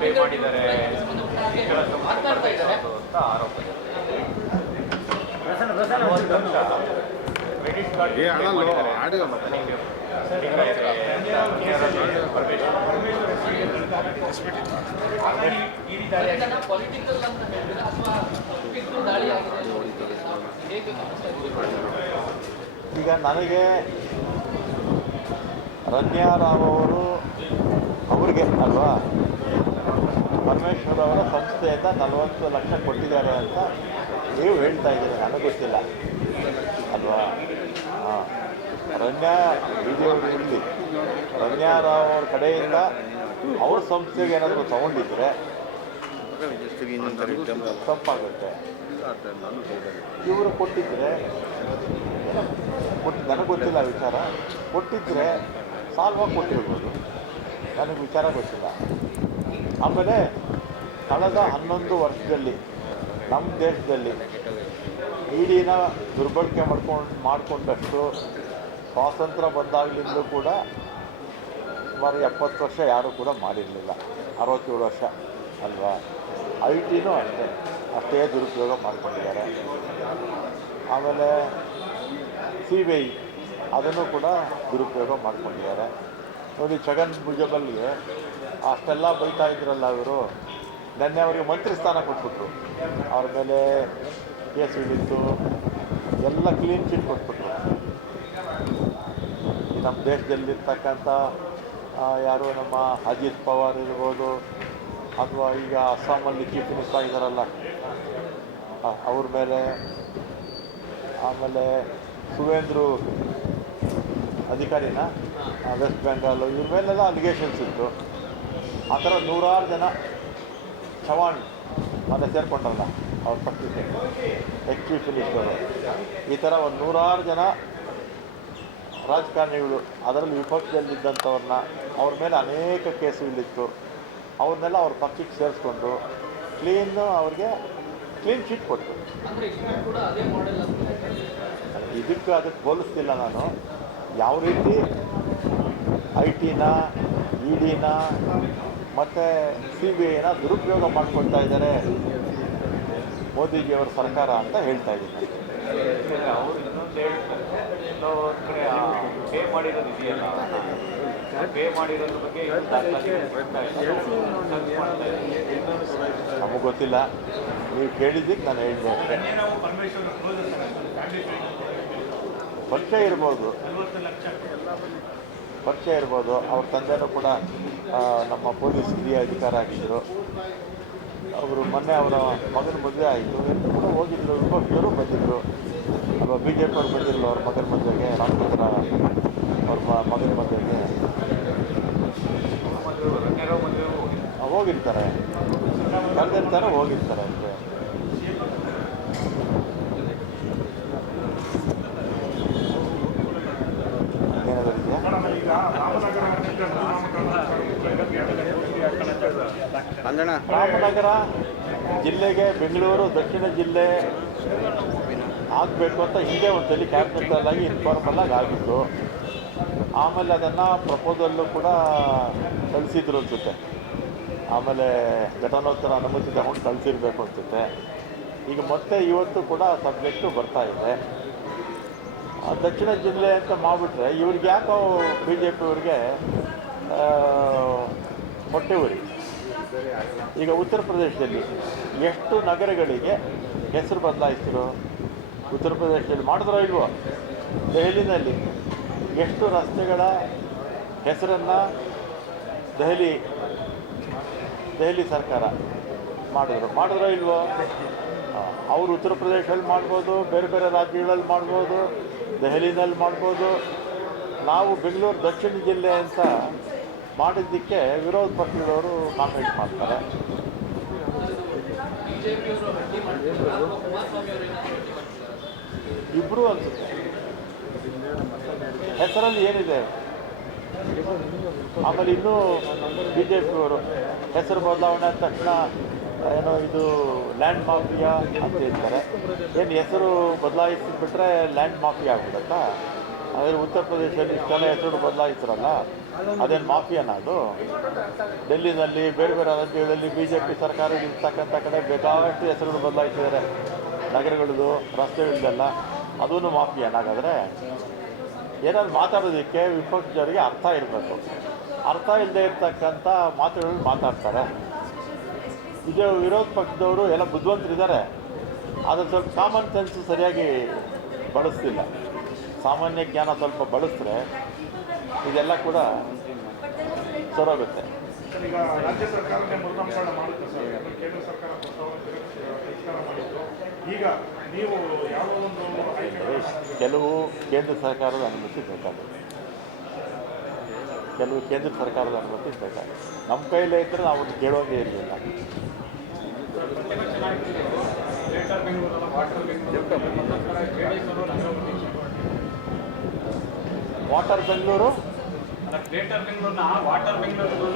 Pay ಮಾಡಿದ್ದಾರೆ. ಅಂತ ಆರೋಪ ಕ್ರೆಡಿಟ್ ಕಾರ್ಡ್ ಪೊಲಿಟಿಕಲ್ ಅಂತ ಹೇಳಿದ್ರೆ ಅಥವಾ ದಾಳಿ ಆಗಿದೆ ಈಗ ನನಗೆ ರಮ್ಯಾ ರಾವ್ ಅವರು ಅವ್ರಿಗೆ ಅಲ್ವಾ? ಪರಮೇಶ್ವರ್ ಅವರ ಸಂಸ್ಥೆಯಿಂದ ನಲವತ್ತು ಲಕ್ಷ ಕೊಟ್ಟಿದ್ದಾರೆ ಅಂತ ನೀವು ಹೇಳ್ತಾ ಇದ್ದೀರಿ, ನನಗೆ ಗೊತ್ತಿಲ್ಲ. ಅಲ್ವಾ? ಹಾಂ ರಮ್ಯಾ ಬಿಜೆಪಿ ಇರಲಿ ರಮ್ಯಾ ರಾವ್ ಅವ್ರ ಕಡೆಯಿಂದ ಅವ್ರ ಸಂಸ್ಥೆಗೆ ಏನಾದರೂ ತಗೊಂಡಿದ್ರೆ ತಪ್ಪಾಗುತ್ತೆ. ಇವರು ಕೊಟ್ಟಿದ್ರೆ, ಕೊಟ್ಟು, ನನಗೆ ಗೊತ್ತಿಲ್ಲ ವಿಚಾರ. ಕೊಟ್ಟಿದ್ರೆ ಸಾಲ್ವಾಗಿ ಕೊಟ್ಟಿರ್ಬೋದು. ನನಗೆ ವಿಚಾರ ಗೊತ್ತಿಲ್ಲ. ಆಮೇಲೆ ಕಳೆದ ಹನ್ನೊಂದು ವರ್ಷದಲ್ಲಿ ನಮ್ಮ ದೇಶದಲ್ಲಿ ಇಡೀನ ದುರ್ಬಳಕೆ ಮಾಡ್ಕೊಂಡು, ಮಾಡಿಕೊಂಡಷ್ಟು ಸ್ವಾತಂತ್ರ್ಯ ಬಂದಾಗಲಿಂದಲೂ ಕೂಡ ಸುಮಾರು ಎಪ್ಪತ್ತು ವರ್ಷ ಯಾರೂ ಕೂಡ ಮಾಡಿರಲಿಲ್ಲ. ಅರವತ್ತೇಳು ವರ್ಷ ಅಲ್ವಾ? ಐ ಟಿನೂ ಅಷ್ಟೇ ಅಷ್ಟೇ ದುರುಪಯೋಗ ಮಾಡ್ಕೊಂಡಿದ್ದಾರೆ. ಆಮೇಲೆ ಸಿ ಬಿ ಐ ಅದನ್ನು ಕೂಡ ದುರುಪಯೋಗ ಮಾಡ್ಕೊಂಡಿದ್ದಾರೆ. ನೋಡಿ, ಛಗನ್ ಭುಜಬಲ್ಗೆ ಅಷ್ಟೆಲ್ಲ ಬೈತಾ ಇದ್ರಲ್ಲ ಅವರು ನೆನ್ನೆ ಅವರಿಗೆ ಮಂತ್ರಿ ಸ್ಥಾನ ಕೊಟ್ಬಿಟ್ರು. ಅವ್ರ ಮೇಲೆ ಕೇಸ್ ಹಿಡಿತು ಎಲ್ಲ ಕ್ಲೀನ್ ಚಿಟ್ ಕೊಟ್ಬಿಟ್ರು. ನಮ್ಮ ದೇಶದಲ್ಲಿರ್ತಕ್ಕಂಥ ಯಾರು ನಮ್ಮ ಅಜಿತ್ ಪವಾರ್ ಇರ್ಬೋದು, ಅಥವಾ ಈಗ ಅಸ್ಸಾಮಲ್ಲಿ ಚೀಫ್ ಮಿನಿಸ್ಟರ್ ಆಗಿದ್ದಾರಲ್ಲ ಅವ್ರ ಮೇಲೆ ಆಮೇಲೆ ಸುವೇಂದ್ರು ಅಧಿಕಾರಿನ ವೆಸ್ಟ್ ಬೆಂಗಾಲು ಇವ್ರ ಮೇಲೆಲ್ಲ ಅಲಿಗೇಷನ್ಸ್ ಇತ್ತು. ಆ ಥರ ನೂರಾರು ಜನ ಚವಾಣ್ ಮನೆ ಸೇರ್ಕೊಂಡ್ರಲ್ಲ ಅವ್ರ ಪಕ್ಷಕ್ಕೆ. ಎಚ್ ಪಿ ಮಿನಿಸ್ಟರು ಈ ಥರ ಒಂದು ನೂರಾರು ಜನ ರಾಜಕಾರಣಿಗಳು ಅದರಲ್ಲಿ ವಿಪಕ್ಷದಲ್ಲಿದ್ದಂಥವ್ರನ್ನ ಅವ್ರ ಮೇಲೆ ಅನೇಕ ಕೇಸುಗಳಿತ್ತು. ಅವ್ರನ್ನೆಲ್ಲ ಅವ್ರ ಪಕ್ಷಕ್ಕೆ ಸೇರಿಸ್ಕೊಂಡು ಕ್ಲೀನ್ ಅವ್ರಿಗೆ ಕ್ಲೀನ್ ಶೀಟ್ ಕೊಟ್ಟರು ಇದಕ್ಕೆ ಅದಕ್ಕೆ ಹೋಲಿಸ್ತಿಲ್ಲ ನಾನು. ಯಾವ ರೀತಿ ಐ ಟಿನ ಇ ಡಿನ ಮತ್ತು ಸಿ ಬಿ ಐನ ದುರುಪಯೋಗ ಮಾಡ್ಕೊಳ್ತಾ ಇದ್ದಾರೆ ಮೋದಿಜಿಯವರ ಸರ್ಕಾರ ಅಂತ ಹೇಳ್ತಾ ಇದ್ದೀನಿ. ಯಾಕಂದ್ರೆ ಅವ್ರು ಇನ್ನೊಂದು ಹೇಳ್ತಾರೆ ಎಲ್ಲೋ ಕಡೆ ಪೇ ಮಾಡಿರೋದು ಇದೆಯಲ್ಲ? ಪೇ ಮಾಡಿರೋದ್ರ ಬಗ್ಗೆ ನಮಗೆ ಗೊತ್ತಿಲ್ಲ ನೀವು ಕೇಳಿದ್ದಕ್ಕೆ ನಾನು ಅಷ್ಟೇ ಪರಿಚಯ ಇರ್ಬೋದು. ಪರಿಚಯ ಇರ್ಬೋದು. ಅವ್ರ ತಂದೆನೂ ಕೂಡ ನಮ್ಮ ಪೊಲೀಸ್ ಹಿರಿಯ ಅಧಿಕಾರ ಆಗಿದ್ದರು ಅವರು ಮೊನ್ನೆ ಅವರ ಮಗನ ಮದುವೆ ಆಯಿತು. ಎಲ್ಲರೂ ಕೂಡ ಹೋಗಿದ್ದರು ಅವರು ಬಂದಿದ್ದರು ಅಲ್ವಾ ಬಿ ಜೆ ಪಿ ಅವ್ರು ಬಂದಿರಲ್ಲ ಅವ್ರ ಮಗನ ಮದುವೆಗೆ. ರಾಮಚಂದ್ರ ಅವ್ರ ಮ- ಮಗನ ಮದುವೆಗೆ. ಹೋಗಿರ್ತಾರೆ. ಕರೆದಿರ್ತಾರೆ ಹೋಗಿರ್ತಾರೆ ಅಷ್ಟೇ ಏನಾದರೂ ಇದೆಯಾ ರಾಮನಗರ ಜಿಲ್ಲೆಗೆ ಬೆಂಗಳೂರು, ದಕ್ಷಿಣ ಜಿಲ್ಲೆ ಆಗಬೇಕು ಅಂತ ಹಿಂದೆ ಒಂದು ಸಲ ಕ್ಯಾಪಿಟಲ್ ಆಗಿ ಇನ್ಫಾರ್ಮಲ್ ಆಗಿ ಆಗಿತ್ತು. ಆಮೇಲೆ ಅದನ್ನು ಪ್ರಪೋಸಲ್ಲು ಕೂಡ ಕಳಿಸಿದ್ರು ಅನ್ಸುತ್ತೆ. ಆಮೇಲೆ ಘಟನೋತ್ತರ ಅನುಮತಿ ತಗೊಂಡು ಕಳಿಸಿರ್ಬೇಕು ಅನ್ಸುತ್ತೆ. ಈಗ ಮತ್ತೆ ಇವತ್ತು ಕೂಡ ಸಬ್ಜೆಕ್ಟು ಬರ್ತಾ ಇದೆ. ದಕ್ಷಿಣ ಜಿಲ್ಲೆ ಅಂತ ಮಾಡಿಬಿಟ್ರೆ ಇವ್ರಿಗೆ ಯಾಕೋ ಬಿ ಜೆ ಪಿಯವ್ರಿಗೆ ಹೊಟ್ಟೆ ಉರಿ. ಈಗ ಉತ್ತರ ಪ್ರದೇಶದಲ್ಲಿ ಎಷ್ಟು ನಗರಗಳಿಗೆ ಹೆಸರು ಬದಲಾಯಿಸಿದ್ರು ಉತ್ತರ ಪ್ರದೇಶದಲ್ಲಿ ಮಾಡಿದ್ರೋ ಇಲ್ವೋ? ದೆಹಲಿನಲ್ಲಿ ಎಷ್ಟು ರಸ್ತೆಗಳ ಹೆಸರನ್ನು ದೆಹಲಿ ದೆಹಲಿ ಸರ್ಕಾರ ಮಾಡಿದ್ರು. ಮಾಡಿದ್ರೋ ಇಲ್ವೋ? ಅವರು ಉತ್ತರ ಪ್ರದೇಶದಲ್ಲಿ ಮಾಡ್ಬೋದು, ಬೇರೆ ಬೇರೆ ರಾಜ್ಯಗಳಲ್ಲಿ ಮಾಡ್ಬೋದು, ದೆಹಲಿನಲ್ಲಿ ಮಾಡ್ಬೋದು. ನಾವು ಬೆಂಗಳೂರು ದಕ್ಷಿಣ ಜಿಲ್ಲೆ ಅಂತ ಮಾಡಿದ್ದಕ್ಕೆ ವಿರೋಧ ಪಕ್ಷದವರು ಕಾಮೆಂಟ್ ಮಾಡ್ತಾರೆ. ಇಬ್ಬರು ಅನ್ಸುತ್ತೆ. ಹೆಸರಲ್ಲಿ ಏನಿದೆ? ಆಮೇಲೆ ಇನ್ನೂ ಬಿ ಜೆ ಹೆಸರು ಬದಲಾವಣೆ ತಕ್ಷಣ ಏನೋ ಇದು ಲ್ಯಾಂಡ್ ಮಾಫಿಯಾ ಅಂತ ಹೇಳ್ತಾರೆ. ಏನು ಹೆಸರು ಬದಲಾಯಿಸಿಬಿಟ್ರೆ ಲ್ಯಾಂಡ್ ಮಾಫಿಯಾ ಆಗ್ಬಿಡತ್ತಾ? ಆದರೆ ಉತ್ತರ ಪ್ರದೇಶದಲ್ಲಿ ಇಷ್ಟೆಲ್ಲ ಹೆಸರು ಬದಲಾಯಿಸ್ರಲ್ಲ? ಅದೇನು ಮಾಫಿಯಾನ ಅದು? ಡೆಲ್ಲಿನಲ್ಲಿ ಬೇರೆ ಬೇರೆ ರಾಜ್ಯಗಳಲ್ಲಿ ಬಿ ಜೆ ಪಿ ಸರ್ಕಾರ ಇರ್ತಕ್ಕಂಥ ಕಡೆ ಬೇಕಾದಷ್ಟು ಹೆಸರುಗಳು ಬದಲಾಯಿಸಿದ್ದಾರೆ. ನಗರಗಳದು ರಸ್ತೆಗಳದೆಲ್ಲ ಅದೂ ಮಾಫಿಯಾನ ಹಾಗಾದರೆ? ಏನಾದ್ರು ಮಾತಾಡೋದಕ್ಕೆ ವಿಪಕ್ಷದವರಿಗೆ ಅರ್ಥ ಇರಬೇಕು. ಅರ್ಥ ಇಲ್ಲದೆ ಇರ್ತಕ್ಕಂಥ ಮಾತುಗಳು ಮಾತಾಡ್ತಾರೆ. ಇದು ವಿರೋಧ ಪಕ್ಷದವರು ಎಲ್ಲ ಬುದ್ಧಿವಂತರಿದ್ದಾರೆ. ಆದರೆ ಸ್ವಲ್ಪ ಕಾಮನ್ ಸೆನ್ಸ್ ಸರಿಯಾಗಿ ಬಳಸ್ತಿಲ್ಲ. ಸಾಮಾನ್ಯ ಜ್ಞಾನ ಸ್ವಲ್ಪ ಬಳಸಿದ್ರೆ ಇದೆಲ್ಲ ಕೂಡ ಸರೋಗುತ್ತೆ? ಕೆಲವು ಕೇಂದ್ರ ಸರ್ಕಾರದ ಅನುಮತಿ ಬೇಕಾಗುತ್ತೆ. ಕೆಲವು ಕೇಂದ್ರ ಸರ್ಕಾರದ ಅನುಮತಿ ಬೇಕಾಗುತ್ತೆ ನಮ್ಮ ಕೈಲೇ ಇದ್ದರೆ ನಾವು ಕೇಳೋದೇ ಇರಲಿಲ್ಲ. ವಾಟರ್ ಬೆಂಗಳೂರು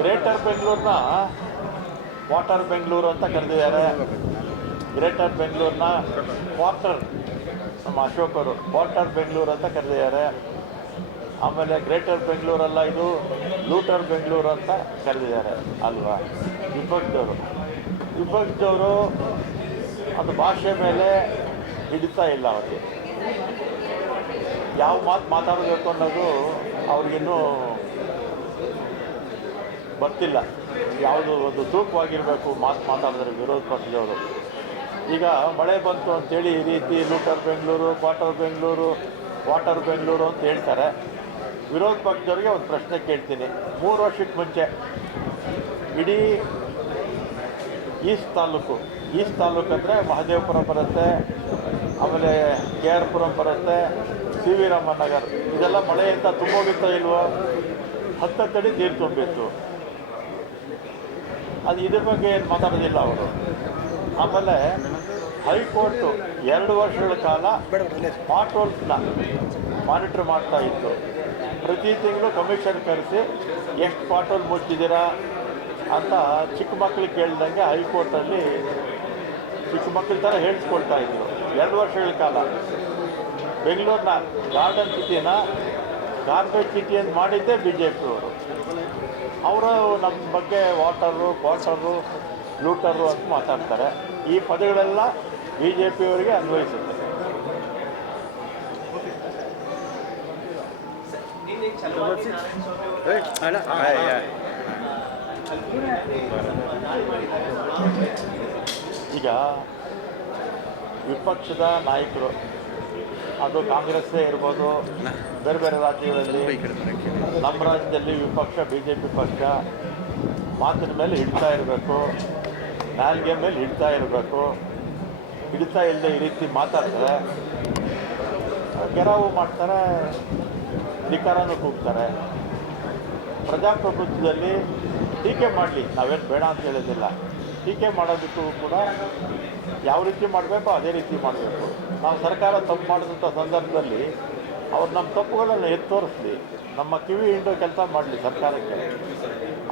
ಗ್ರೇಟರ್ ಬೆಂಗಳೂರನ್ನ ವಾಟರ್ ಬೆಂಗಳೂರು ಅಂತ ಕರೆದಿದ್ದಾರೆ. ಗ್ರೇಟರ್ ಬೆಂಗಳೂರನ್ನ ವಾಟರ್ ನಮ್ಮ ಅಶೋಕರು ವಾಟರ್ ಬೆಂಗಳೂರು ಅಂತ ಕರೆದಿದ್ದಾರೆ. ಆಮೇಲೆ ಗ್ರೇಟರ್ ಬೆಂಗಳೂರಲ್ಲ ಇದು, ಲೂಟರ್ ಬೆಂಗಳೂರು ಅಂತ ಕರೆದಿದ್ದಾರೆ ಅಲ್ವಾ? ವಿಪಕ್ಷದವರು ವಿಪಕ್ಷದವರು ಅದು ಭಾಷೆ ಮೇಲೆ ಹಿಡಿತಾ ಇಲ್ಲ ಅವರಿಗೆ. ಯಾವ ಮಾತು ಮಾತಾಡಬೇಕು ಅನ್ನೋದು ಅವ್ರಿಗಿನ್ನೂ ಬರ್ತಿಲ್ಲ. ಯಾವುದು ಒಂದು ತೂಕವಾಗಿರಬೇಕು ಮಾತು ಮಾತಾಡಿದ್ರೆ ವಿರೋಧ ಪಕ್ಷದವರು. ಈಗ ಮಳೆ ಬಂತು ಅಂತೇಳಿ ಈ ರೀತಿ looter Bengaluru quarter Bengaluru water Bengaluru ಅಂತ ಹೇಳ್ತಾರೆ. ವಿರೋಧ ಪಕ್ಷದವರಿಗೆ ಒಂದು ಪ್ರಶ್ನೆ ಕೇಳ್ತೀನಿ. ಮೂರು ವರ್ಷಕ್ಕೆ ಮುಂಚೆ ಇಡೀ ಈಸ್ಟ್ ತಾಲೂಕು ಈಸ್ಟ್ ತಾಲೂಕು ಅಂದರೆ ಮಹದೇವಪುರ ಬರುತ್ತೆ ಆಮೇಲೆ ಕೆ ಆರ್ ಪುರಂ ಬರುತ್ತೆ ಸಿ ವಿ ರಾಮನಗರ್. ಇದೆಲ್ಲ ಮಳೆಯಿಂದ ತುಂಬೋಗಿತ್ತೋ ಇಲ್ವೋ? ಹತ್ತತ್ತಡಿ ನೀರು ತುಂಬಿತ್ತು. ಅದು ಇದ್ರ ಬಗ್ಗೆ ಏನು ಮಾತಾಡೋದಿಲ್ಲ ಅವರು. ಆಮೇಲೆ ಹೈಕೋರ್ಟು ಎರಡು ವರ್ಷಗಳ ಕಾಲ ಪಾಟೋಲ್ಸ್ನ ಮಾನಿಟ್ರ್ ಮಾಡ್ತಾ ಇತ್ತು. ಪ್ರತಿ ತಿಂಗಳು ಕಮಿಷನ್ ಕರೆಸಿ ಎಷ್ಟು ಪಾಟೋಲ್ ಮುಚ್ಚಿದ್ದೀರಾ ಅಂತ ಚಿಕ್ಕ ಮಕ್ಕಳಿಗೆ ಕೇಳ್ದಂಗೆ ಹೈಕೋರ್ಟಲ್ಲಿ ಚಿಕ್ಕ ಮಕ್ಕಳ ಥರ ಹೇಳಿಸ್ಕೊಳ್ತಾ ಇದ್ರು. ಎರಡು ವರ್ಷಗಳ ಕಾಲ. ಬೆಂಗಳೂರಿನ ಗಾರ್ಡನ್ ಸಿಟಿನ ಗಾರ್ಬೇಜ್ ಸಿಟಿ ಅಂತ ಮಾಡಿದ್ದೇ ಬಿ ಜೆ ಪಿಯವರು ಅವರು ನಮ್ಮ ಬಗ್ಗೆ ವಾಟರು ಬಾಟರು ಲೂಟರು ಅಂತ ಮಾತಾಡ್ತಾರೆ. ಈ ಪದಗಳೆಲ್ಲ ಬಿ ಜೆ ಪಿಯವರಿಗೆ ಅನ್ವಯಿಸುತ್ತೆ. ಈಗ ವಿಪಕ್ಷದ ನಾಯಕರು, ಅದು ಕಾಂಗ್ರೆಸ್ಸೇ ಇರ್ಬೋದು, ಬೇರೆ ಬೇರೆ ರಾಜ್ಯಗಳಲ್ಲಿ, ನಮ್ಮ ರಾಜ್ಯದಲ್ಲಿ ವಿಪಕ್ಷ ಬಿ ಜೆ ಪಿ ಪಕ್ಷ ಮಾತಿನ ಮೇಲೆ ಹಿಡ್ತಾ ಇರಬೇಕು, ನಾಲ್ಗೆ ಮೇಲೆ ಹಿಡ್ತಾ ಇರಬೇಕು, ಹಿಡಿತಾ ಇಲ್ಲದೆ ಈ ರೀತಿ ಮಾತಾಡ್ತಾರೆ. ಗೆರಾವು ಮಾಡ್ತಾರೆ. ಧಿಕಾರನೂ ಕೂಗ್ತಾರೆ ಪ್ರಜಾಪ್ರಭುತ್ವದಲ್ಲಿ ಟೀಕೆ ಮಾಡಲಿ, ನಾವೇನು ಬೇಡ ಅಂತ ಹೇಳೋದಿಲ್ಲ. ಟೀಕೆ ಮಾಡೋದಕ್ಕೂ ಕೂಡ ಯಾವ ರೀತಿ ಮಾಡಬೇಕೋ ಅದೇ ರೀತಿ ಮಾಡಬೇಕು. ನಾವು ಸರ್ಕಾರ ತಪ್ಪು ಮಾಡಿದಂಥ ಸಂದರ್ಭದಲ್ಲಿ ಅವ್ರು ನಮ್ಮ ತಪ್ಪುಗಳನ್ನು ಎತ್ತು ತೋರಿಸ್ಲಿ, ನಮ್ಮ ಕಿವಿ ಹಿಂಡೋ ಕೆಲಸ ಮಾಡಲಿ ಸರ್ಕಾರಕ್ಕೆ.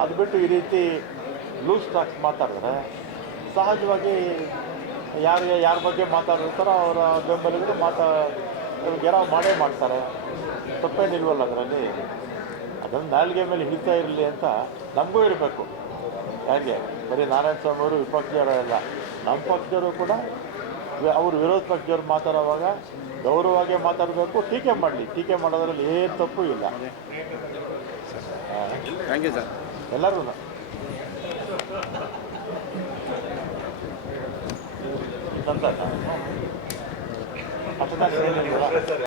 ಅದು ಬಿಟ್ಟು ಈ ರೀತಿ ಲೂಸ್ ಟಾಕ್ಸ್ ಮಾತಾಡಿದ್ರೆ ಸಹಜವಾಗಿ ಯಾರಿಗೆ ಯಾರ ಬಗ್ಗೆ ಮಾತಾಡಿರ್ತಾರೋ ಅವರ ಬೆಂಬಲಿಗರು ಮಾತಾ ಗೆರಾವ್ ಮಾಡೇ ಮಾಡ್ತಾರೆ. ತಪ್ಪೇನಿಲ್ವಲ್ಲ ಅದರಲ್ಲಿ? ಅದನ್ನು ನಾಳಿಗೆ ಮೇಲೆ ಹಿಡಿತಾ ಇರಲಿ ಅಂತ ನಮಗೂ ಇರಬೇಕು. ಹಾಗೆ ಬರೀ ನಾರಾಯಣ ಸ್ವಾಮಿ ಅವರು ವಿಪಕ್ಷದವರ ಎಲ್ಲ ನಮ್ಮ ಪಕ್ಷದವರು ಕೂಡ ಅವರು ವಿರೋಧ ಪಕ್ಷದವ್ರು ಮಾತಾಡೋವಾಗ ಗೌರವವಾಗಿ ಮಾತಾಡಬೇಕು ಟೀಕೆ ಮಾಡಲಿ. ಟೀಕೆ ಮಾಡೋದ್ರಲ್ಲಿ ಏನು ತಪ್ಪು ಇಲ್ಲ. ಥ್ಯಾಂಕ್ ಯು ಸರ್ ಎಲ್ಲರೂ. ಅಷ್ಟೇ